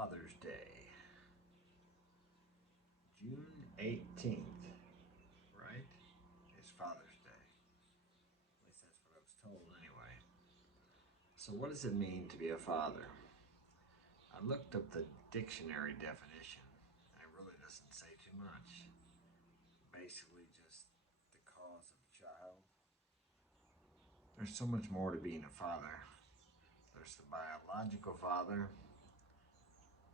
Father's Day, June 18th, right? It's Father's Day. At least that's what I was told anyway. So, what does it mean to be a father? I looked up the dictionary definition, and it really doesn't say too much. Basically, just the cause of a child. There's so much more to being a father. There's the biological father,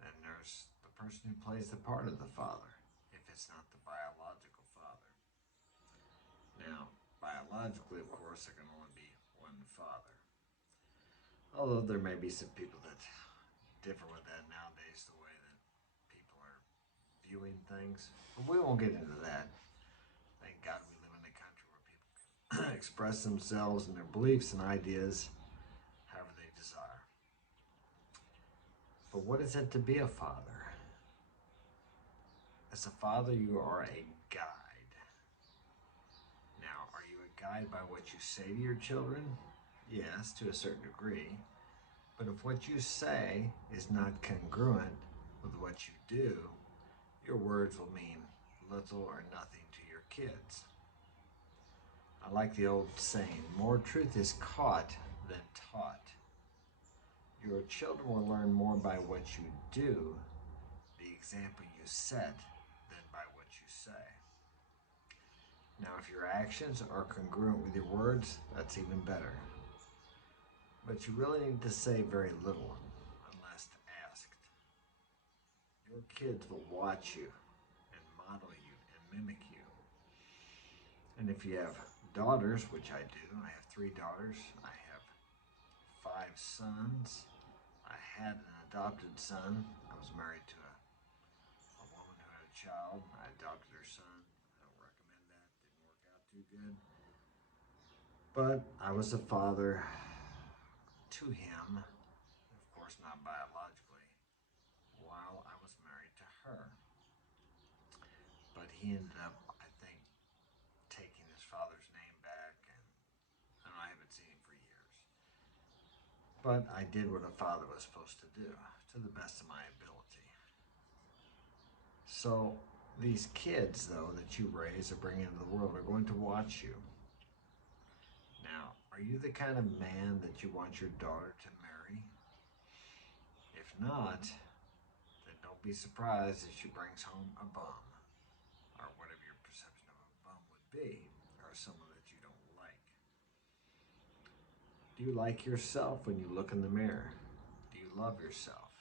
and there's the person who plays the part of the father, if it's not the biological father. Now, biologically, of course, there can only be one father. Although there may be some people that differ with that nowadays, the way that people are viewing things. But we won't get into that. Thank God we live in a country where people can express themselves and their beliefs and ideas however they desire. But what is it to be a father? As a father, you are a guide. Now, are you a guide by what you say to your children? Yes, to a certain degree. But if what you say is not congruent with what you do, your words will mean little or nothing to your kids. I like the old saying, more truth is caught than taught. Your children will learn more by what you do, the example you set, than by what you say. Now, if your actions are congruent with your words, that's even better. But you really need to say very little unless asked. Your kids will watch you and model you and mimic you. And if you have daughters, which I do, I have 3 daughters, I have 5 sons, I had an adopted son. I was married to a woman who had a child. I adopted her son. I don't recommend that. Didn't work out too good. But I was a father to him, of course not biologically, while I was married to her. But he ended up, I think, taking his father's name back, and I haven't seen him for years. But I did what a father was supposed to do, to the best of my ability. So these kids, though, that you raise or bring into the world are going to watch you. Now, are you the kind of man that you want your daughter to marry? If not, then don't be surprised if she brings home a bum, or whatever your perception of a bum would be, or someone that you don't like. Do you like yourself when you look in the mirror? Do you love yourself?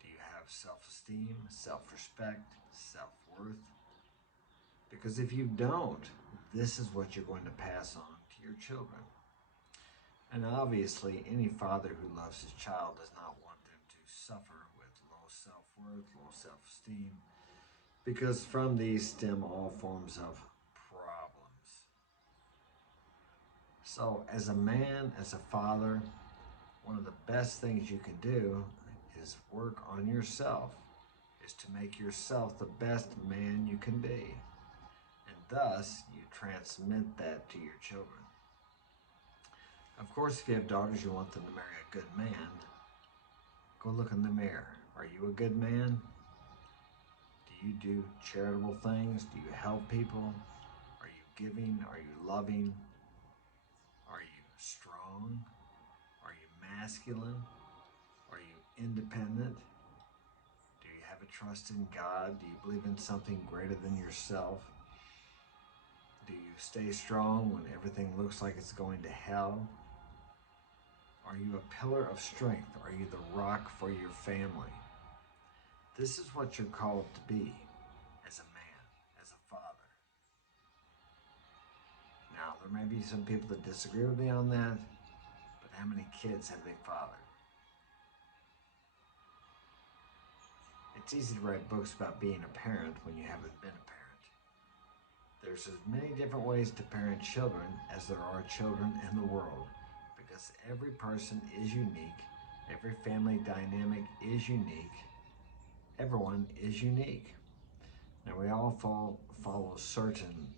Do you have self-esteem, self-respect, self-worth? Because if you don't, this is what you're going to pass on to your children. And obviously, any father who loves his child does not want them to suffer with low self-worth, low self-esteem, because from these stem all forms of problems. So as a man, as a father, one of the best things you can do is work on yourself, is to make yourself the best man you can be. And thus, you transmit that to your children. Of course, if you have daughters, you want them to marry a good man. Go look in the mirror. Are you a good man? Do you do charitable things? Do you help people? Are you giving? Are you loving? Are you strong? Are you masculine? Are you independent? Do you have a trust in God? Do you believe in something greater than yourself? Do you stay strong when everything looks like it's going to hell? Are you a pillar of strength? Are you the rock for your family? This is what you're called to be as a man, as a father. Now, there may be some people that disagree with me on that, but how many kids have they fathered? It's easy to write books about being a parent when you haven't been a parent. There's as many different ways to parent children as there are children in the world, because every person is unique, every family dynamic is unique, everyone is unique. Now, we all follow certain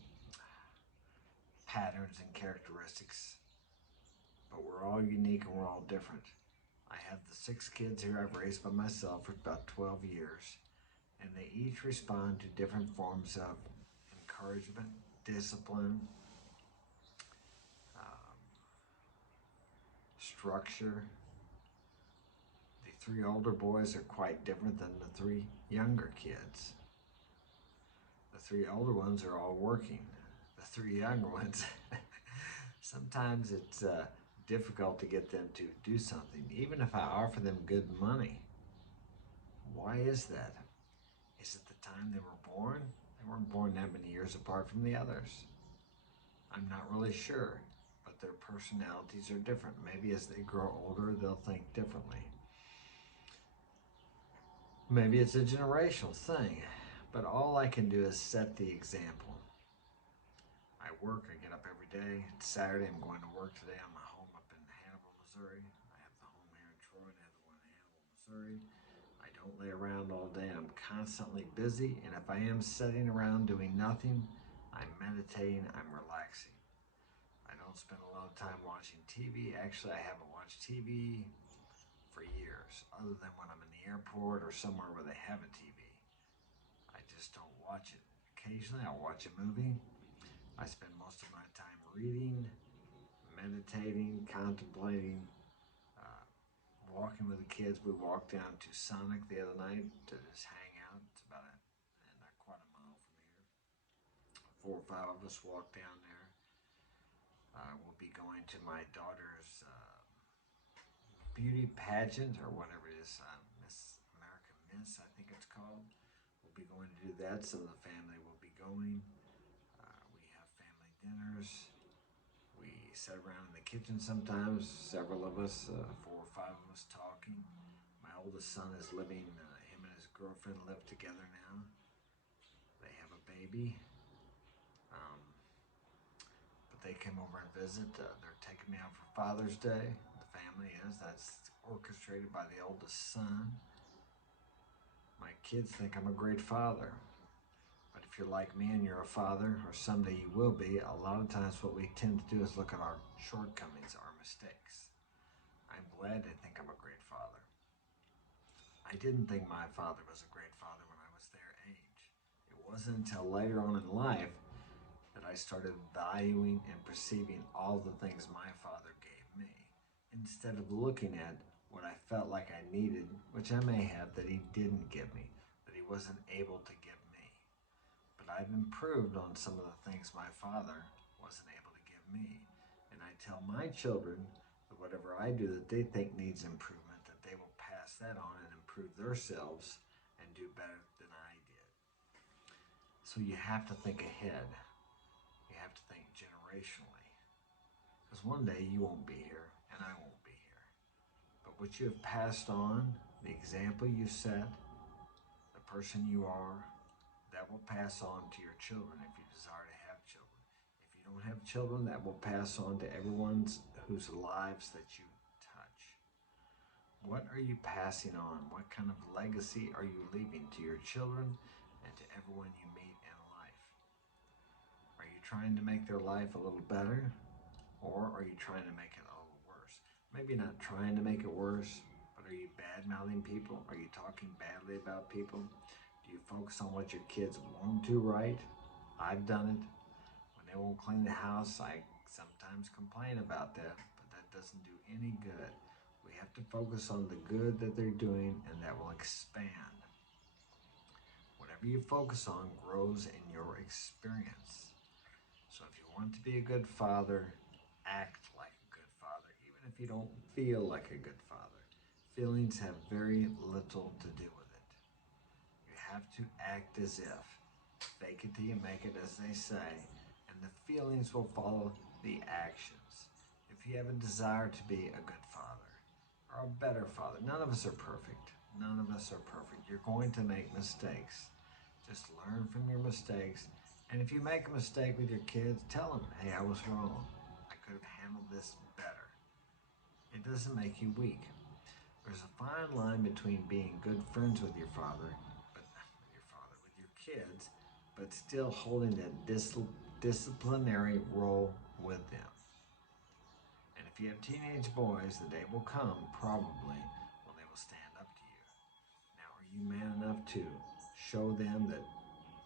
patterns and characteristics, but we're all unique and we're all different. I have the 6 kids here I've raised by myself for about 12 years, and they each respond to different forms of encouragement, discipline, um, structure. The 3 older boys are quite different than the 3 younger kids. The 3 older ones are all working. The 3 younger ones, sometimes it's difficult to get them to do something, even if I offer them good money. Why is that? Is it the time they were born? They weren't born that many years apart from the others. I'm not really sure, but their personalities are different. Maybe as they grow older, they'll think differently. Maybe it's a generational thing, but all I can do is set the example. I work, I get up every day. It's Saturday, I'm going to work today on my home up in Hannibal, Missouri. I have the home here in Troy and I have the one in Hannibal, Missouri. I don't lay around all day. I'm constantly busy, and if I am sitting around doing nothing, I'm meditating, I'm relaxing. I don't spend a lot of time watching TV. Actually, I haven't watched TV for years, other than when I'm in the airport or somewhere where they have a TV. I just don't watch it. Occasionally, I'll watch a movie. I spend most of my time reading, meditating, contemplating, uh, walking with the kids. We walked down to Sonic the other night to just hang out. It's about quite a mile from here. 4 or 5 of us walked down there. We'll be going to my daughter's beauty pageant or whatever it is, Miss America Miss, I think it's called. We'll be going to do that. Some of the family will be going. We have family dinners. We sit around in the kitchen sometimes, several of us, 4 or 5 of us talking. My oldest son is living, him and his girlfriend live together now. They have a baby. But they came over and visit. They're taking me out for Father's Day. The family is. That's orchestrated by the oldest son. My kids think I'm a great father. But if you're like me and you're a father, or someday you will be, a lot of times what we tend to do is look at our shortcomings, our mistakes. I'm glad they think I'm a great father. I didn't think my father was a great father when I was their age. It wasn't until later on in life that I started valuing and perceiving all the things my father gave me, instead of looking at what I felt like I needed, which I may have, that he didn't give me, that he wasn't able to give me. But I've improved on some of the things my father wasn't able to give me. And I tell my children that whatever I do that they think needs improvement, that they will pass that on and improve themselves and do better than I did. So you have to think ahead. You have to think generationally. Because one day you won't be here and I won't be here. But what you have passed on, the example you set, the person you are, that will pass on to your children if you desire to have children. If you don't have children, that will pass on to everyone's whose lives that you touch. What are you passing on? What kind of legacy are you leaving to your children and to everyone you meet in life? Are you trying to make their life a little better? Or are you trying to make it a little worse? Maybe not trying to make it worse, but are you bad-mouthing people? Are you talking badly about people? Do you focus on what your kids won't do right? I've done it. When they won't clean the house, I sometimes complain about that, but that doesn't do any good. We have to focus on the good that they're doing, and that will expand. Whatever you focus on grows in your experience. So if you want to be a good father, act like a good father, even if you don't feel like a good father. Feelings have very little to do with it. You have to act as if. Fake it till you make it, as they say, and the feelings will follow the actions. If you have a desire to be a good father or a better father, none of us are perfect. None of us are perfect. You're going to make mistakes. Just learn from your mistakes. And if you make a mistake with your kids, tell them, hey, I was wrong. I could have handled this better. It doesn't make you weak. There's a fine line between being good friends with your father, with your kids, but still holding that disciplinary role with them. And if If you have teenage boys, the day will come, probably, when they will stand up to you. Now, are you man enough to show them that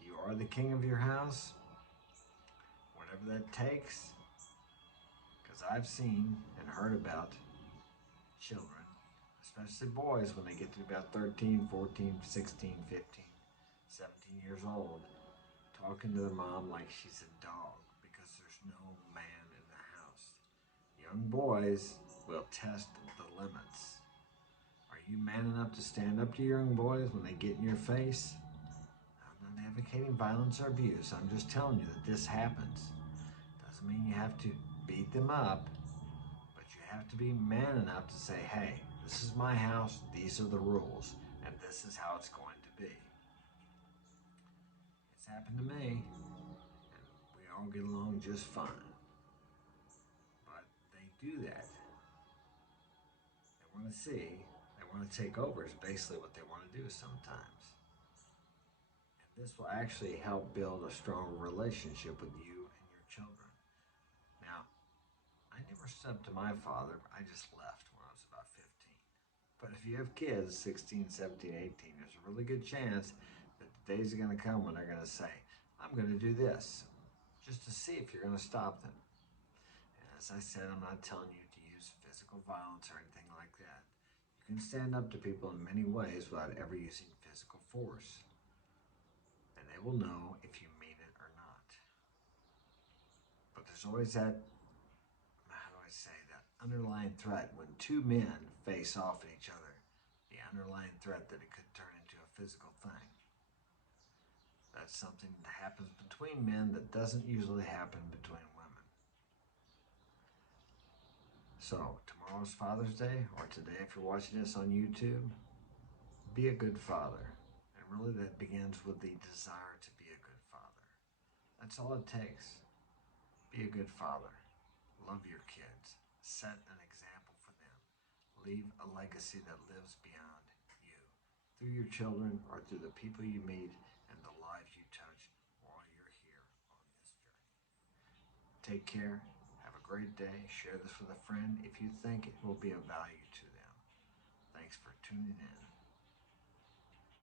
you are the king of your house? Whatever that takes? Because I've seen and heard about children, especially boys, when they get to about 13, 14, 16, 15, 17 years old, talking to their mom like she's a dog because there's no man in the house. Young boys will test the limits. Are you man enough to stand up to young boys when they get in your face? I'm not advocating violence or abuse. I'm just telling you that this happens. Doesn't mean you have to beat them up, but you have to be man enough to say, hey, this is my house, these are the rules, and this is how it's going to be. It's happened to me, and we all get along just fine. But they do that. They want to see, they want to take over, is basically what they want to do sometimes. And this will actually help build a stronger relationship with you and your children. Now, I never stood up to my father, I just left when I was about 15. But if you have kids, 16, 17, 18, there's a really good chance that the days are going to come when they're going to say, I'm going to do this, just to see if you're going to stop them. And as I said, I'm not telling you to use physical violence or anything like that. You can stand up to people in many ways without ever using physical force. And they will know if you mean it or not. But there's always that, how do I say, that underlying threat when two men face off at each other. The underlying threat that it could turn into a physical thing. That's something that happens between men that doesn't usually happen between women. So, tomorrow's Father's Day, or today if you're watching this on YouTube, be a good father. And really that begins with the desire to be a good father. That's all it takes. Be a good father. Love your kids. Set an example for them. Leave a legacy that lives beyond you. Through your children or through the people you meet and the lives you touch while you're here on this journey. Take care. Have a great day. Share this with a friend if you think it will be of value to them. Thanks for tuning in.